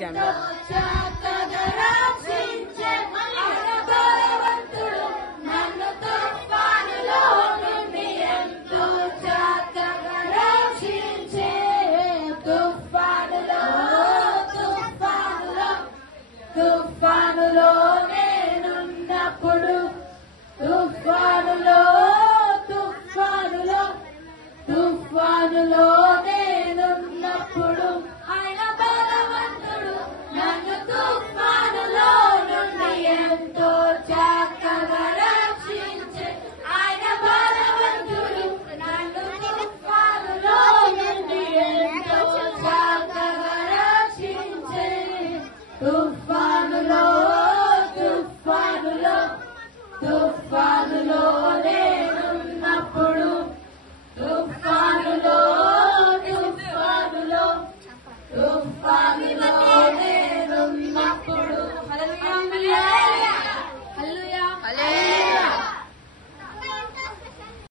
విషయంలో. తుఫానులో నేనున్నప్పుడు తుఫానులో నేనున్నప్పుడు ఆయన బలవంతుడు నన్ను తుఫానులో నుండి ఎంతో చక్కగా రక్షించే. ఆయన బలవంతుడు నన్ను తుఫానులో నుండి ఎంతో చక్కగా రక్షించే.